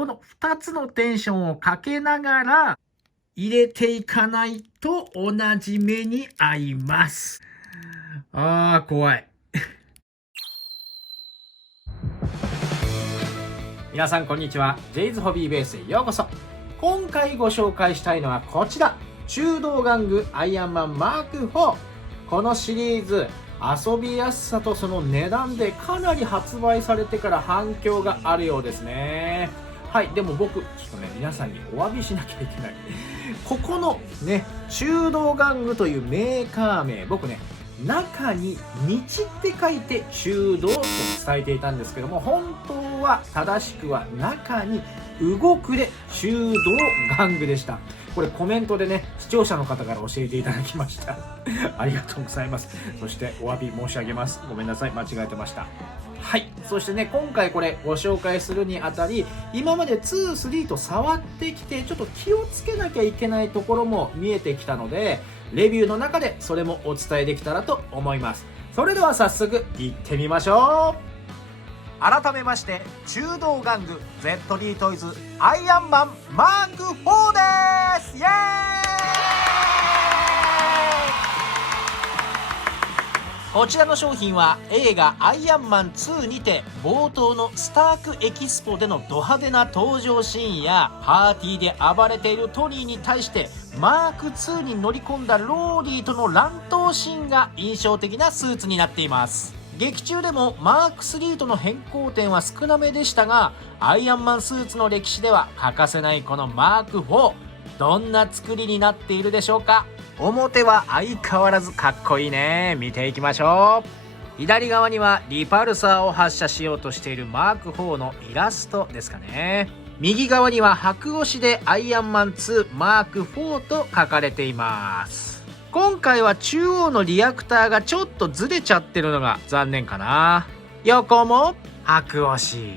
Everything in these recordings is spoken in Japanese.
この2つのテンションをかけながら入れていかないと同じ目に合います。怖い。皆さんこんにちは。ジェイズホビーベースへようこそ。今回ご紹介したいのはこちら。中道玩具アイアンマンマーク4。このシリーズ、遊びやすさとその値段でかなり発売されてから反響があるようですね。はい、でも僕、ちょっとね、皆さんにお詫びしなきゃいけない。ここのね、中道玩具というメーカー名、僕ね、中に道って書いて中道と伝えていたんですけども、本当は正しくは中に動くで中道玩具でした。これコメントでね、視聴者の方から教えていただきました。ありがとうございます。そしてお詫び申し上げます。ごめんなさい、間違えてました。はい。そしてね、今回これご紹介するにあたり、今まで2、3と触ってきて、ちょっと気をつけなきゃいけないところも見えてきたので、レビューの中でそれもお伝えできたらと思います。それでは早速行ってみましょう。改めまして、中道玩具 ZD トイズアイアンマンマーク4です。イエーイ！こちらの商品は映画アイアンマン2にて冒頭のスタークエキスポでのド派手な登場シーンやパーティーで暴れているトニーに対してマーク2に乗り込んだローリーとの乱闘シーンが印象的なスーツになっています。劇中でもマーク3との変更点は少なめでしたが、アイアンマンスーツの歴史では欠かせないこのマーク4、どんな作りになっているでしょうか。表は相変わらずかっこいいね。見ていきましょう。左側にはリパルサーを発射しようとしているマーク4のイラストですかね。右側には白押しでアイアンマン2マーク4と書かれています。今回は中央のリアクターがちょっとずれちゃってるのが残念かな。横も白押し。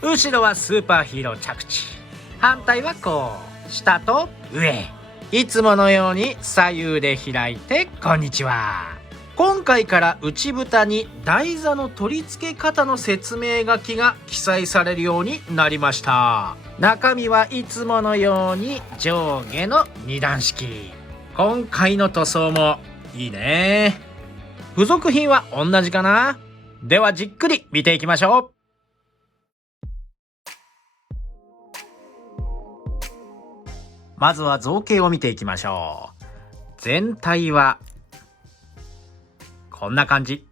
後ろはスーパーヒーロー着地。反対はこう。下と上。いつものように左右で開いてこんにちは。今回から内蓋に台座の取り付け方の説明書きが記載されるようになりました。中身はいつものように上下の2段式。今回の塗装もいいね。付属品は同じかな。ではじっくり見ていきましょう。まずは造形を見ていきましょう。全体はこんな感じ。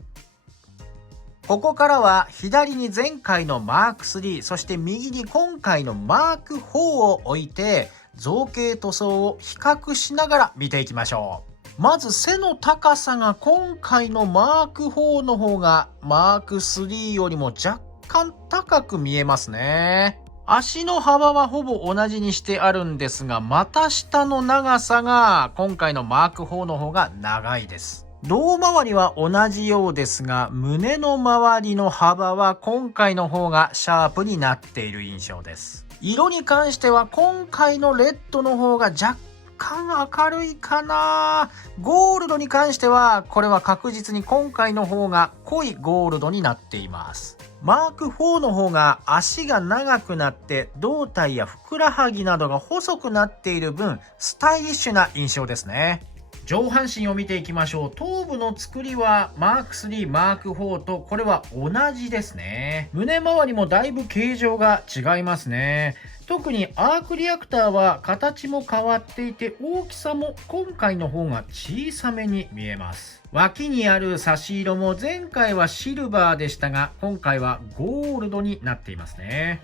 ここからは左に前回のマーク3、そして右に今回のマーク4を置いて造形塗装を比較しながら見ていきましょう。まず背の高さが今回のマーク4の方がマーク3よりも若干高く見えますね。足の幅はほぼ同じにしてあるんですが、股下の長さが今回のマーク4の方が長いです。胴回りは同じようですが、胸の周りの幅は今回の方がシャープになっている印象です。色に関しては今回のレッドの方が若干明るいかな。ゴールドに関してはこれは確実に今回の方が濃いゴールドになっています。マーク4の方が足が長くなって胴体やふくらはぎなどが細くなっている分スタイリッシュな印象ですね。上半身を見ていきましょう。頭部の作りはマーク3、マーク4とこれは同じですね。胸周りもだいぶ形状が違いますね。特にアークリアクターは形も変わっていて大きさも今回の方が小さめに見えます。脇にある差し色も前回はシルバーでしたが今回はゴールドになっていますね。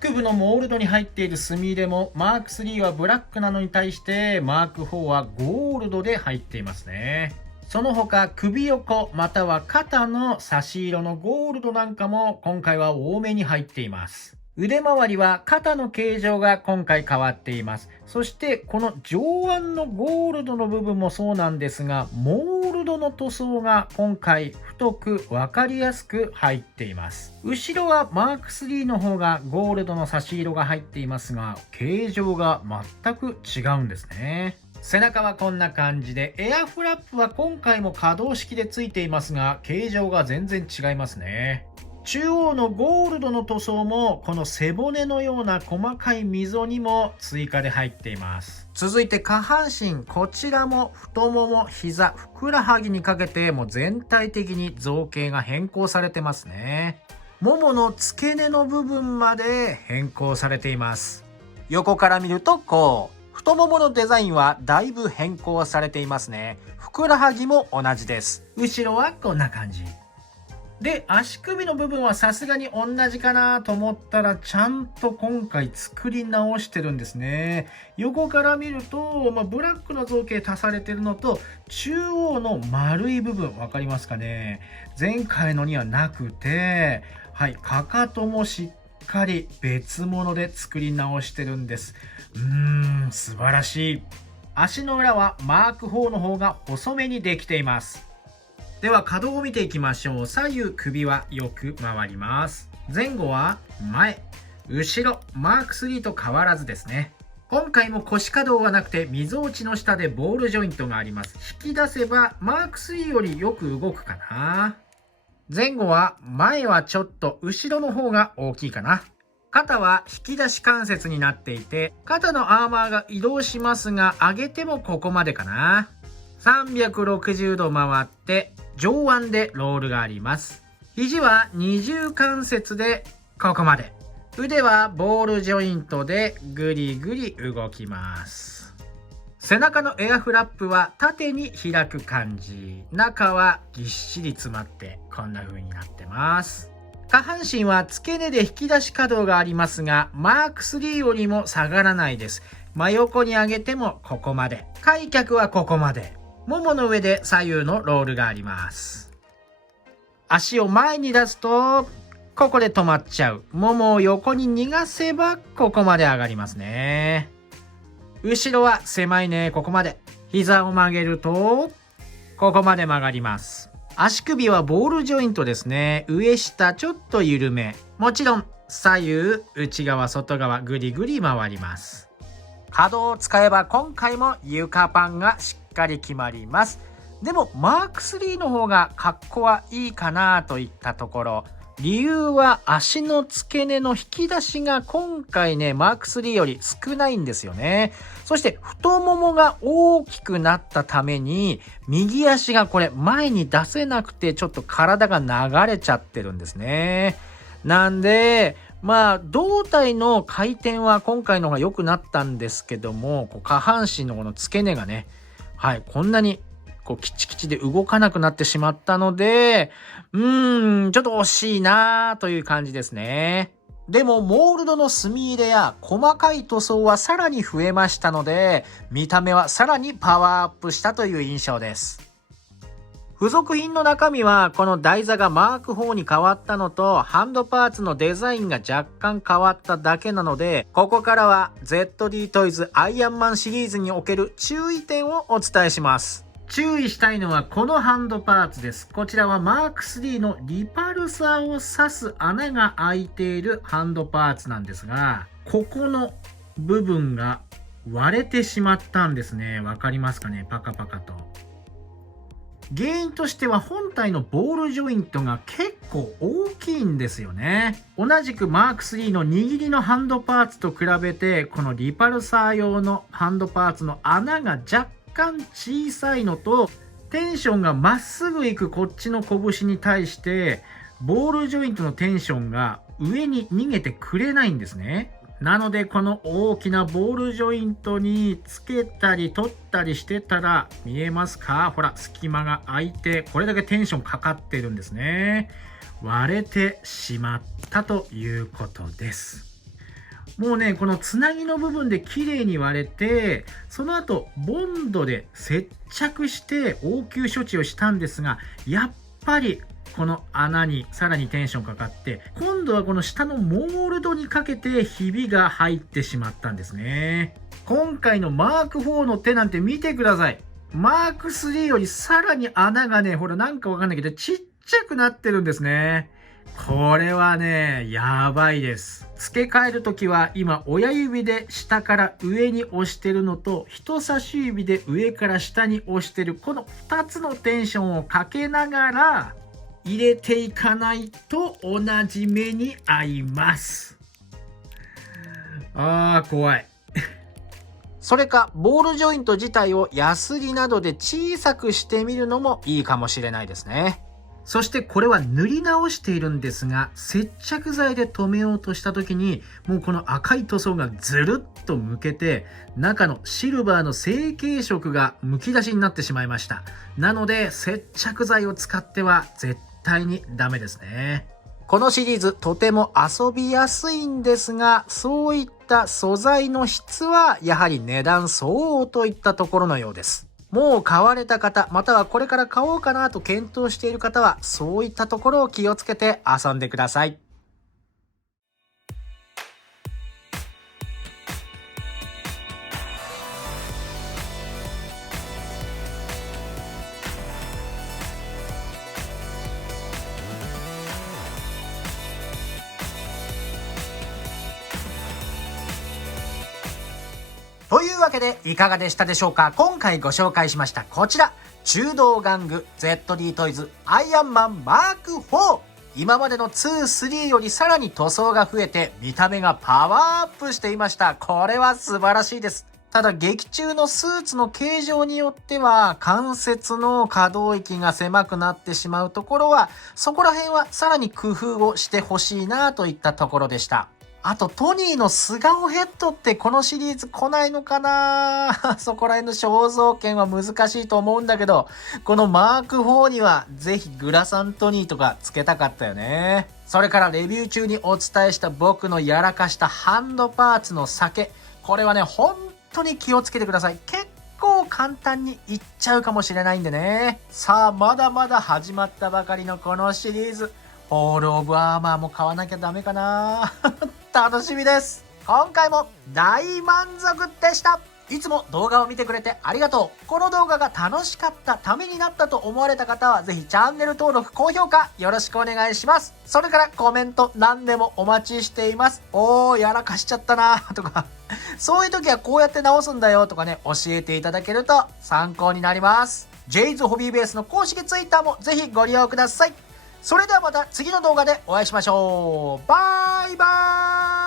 腹部のモールドに入っている墨入れもマーク3はブラックなのに対してマーク4はゴールドで入っていますね。その他首横または肩の差し色のゴールドなんかも今回は多めに入っています。腕周りは肩の形状が今回変わっています。そしてこの上腕のゴールドの部分もそうなんですが、モールドの塗装が今回太く分かりやすく入っています。後ろはマーク3の方がゴールドの差し色が入っていますが、形状が全く違うんですね。背中はこんな感じで、エアフラップは今回も可動式でついていますが、形状が全然違いますね。中央のゴールドの塗装もこの背骨のような細かい溝にも追加で入っています。続いて下半身、こちらも太もも、膝、ふくらはぎにかけてもう全体的に造形が変更されてますね。ももの付け根の部分まで変更されています。横から見るとこう、太もものデザインはだいぶ変更されていますね。ふくらはぎも同じです。後ろはこんな感じ。で、足首の部分はさすがに同じかなと思ったら、ちゃんと今回作り直してるんですね。横から見ると、ブラックの造形足されてるのと、中央の丸い部分、わかりますかね。前回のにはなくて、はい、かかともしっかり別物で作り直してるんです。素晴らしい。足の裏はマーク4の方が細めにできています。では可動を見ていきましょう。左右首はよく回ります。前後は前、後ろ、マーク3と変わらずですね。今回も腰可動はなくて、みぞおちの下でボールジョイントがあります。引き出せばマーク3よりよく動くかな。前後は前はちょっと後ろの方が大きいかな。肩は引き出し関節になっていて、肩のアーマーが移動しますが、上げてもここまでかな。360度回って上腕でロールがあります。肘は二重関節でここまで。腕はボールジョイントでぐりぐり動きます。背中のエアフラップは縦に開く感じ。中はぎっしり詰まってこんな風になってます。下半身は付け根で引き出し可動がありますが、マーク3よりも下がらないです。真横に上げてもここまで。開脚はここまで。ももの上で左右のロールがあります。足を前に出すと、ここで止まっちゃう。ももを横に逃がせば、ここまで上がりますね。後ろは狭いね、ここまで。膝を曲げると、ここまで曲がります。足首はボールジョイントですね。上下ちょっと緩め。もちろん、左右、内側、外側、ぐりぐり回ります。可動を使えば今回も床パンがしっかり決まります。でもマーク3の方が格好はいいかなといったところ、理由は足の付け根の引き出しが今回ね、マーク3より少ないんですよね。そして太ももが大きくなったために、右足がこれ前に出せなくて、ちょっと体が流れちゃってるんですね。なんで胴体の回転は今回の方が良くなったんですけども、下半身のこの付け根がね、はい、こんなにキチキチで動かなくなってしまったので、ちょっと惜しいなという感じですね。でもモールドの墨入れや細かい塗装はさらに増えましたので、見た目はさらにパワーアップしたという印象です。付属品の中身はこの台座がマーク4に変わったのと、ハンドパーツのデザインが若干変わっただけなので、ここからは ZD トイズアイアンマンシリーズにおける注意点をお伝えします。注意したいのはこのハンドパーツです。こちらはマーク3のリパルサーを刺す穴が開いているハンドパーツなんですが、ここの部分が割れてしまったんですね。わかりますかね、パカパカと。原因としては本体のボールジョイントが結構大きいんですよね。同じくマーク3の握りのハンドパーツと比べて、このリパルサー用のハンドパーツの穴が若干小さいのと、テンションがまっすぐいくこっちの拳に対して、ボールジョイントのテンションが上に逃げてくれないんですね。なのでこの大きなボールジョイントにつけたり取ったりしてたら、見えますか？ほら、隙間が空いて、これだけテンションかかってるんですね。割れてしまったということです。もうね、このつなぎの部分で綺麗に割れて、その後ボンドで接着して応急処置をしたんですが、やっぱりこの穴にさらにテンションかかって、今度はこの下のモールドにかけてひびが入ってしまったんですね。今回のマーク4の手なんて見てください。マーク3よりさらに穴がね、ほらなんかわかんないけどちっちゃくなってるんですね。これはね、やばいです。付け替えるときは今親指で下から上に押してるのと、人差し指で上から下に押してるこの2つのテンションをかけながら、入れていかないと同じ目に遭います。怖い。それかボールジョイント自体をヤスリなどで小さくしてみるのもいいかもしれないですね。そしてこれは塗り直しているんですが、接着剤で留めようとした時にもうこの赤い塗装がずるっとむけて、中のシルバーの成型色がむき出しになってしまいました。なので接着剤を使っては絶対にダメですね。このシリーズとても遊びやすいんですが、そういった素材の質はやはり値段相応といったところのようです。もう買われた方、またはこれから買おうかなと検討している方は、そういったところを気をつけて遊んでください。というわけでいかがでしたでしょうか。今回ご紹介しましたこちら、中道玩具 ZD トイズアイアンマンマーク4。今までの2、3よりさらに塗装が増えて見た目がパワーアップしていました。これは素晴らしいです。ただ劇中のスーツの形状によっては関節の可動域が狭くなってしまうところは、そこら辺はさらに工夫をしてほしいなといったところでした。あとトニーの素顔ヘッドってこのシリーズ来ないのかなそこら辺の肖像権は難しいと思うんだけど、このマーク4にはぜひグラサントニーとかつけたかったよね。それからレビュー中にお伝えした僕のやらかしたハンドパーツの裂け。これはね、本当に気をつけてください。結構簡単にいっちゃうかもしれないんでね。さあ、まだまだ始まったばかりのこのシリーズ。ホールオブアーマーも買わなきゃダメかな楽しみです。今回も大満足でした。いつも動画を見てくれてありがとう。この動画が楽しかった、ためになったと思われた方はぜひチャンネル登録、高評価よろしくお願いします。それからコメント何でもお待ちしています。やらかしちゃったなとかそういう時はこうやって直すんだよとかね、教えていただけると参考になります。ジェイズホビーベースの公式 Twitter もぜひご利用ください。それではまた次の動画でお会いしましょう。バイバーイ。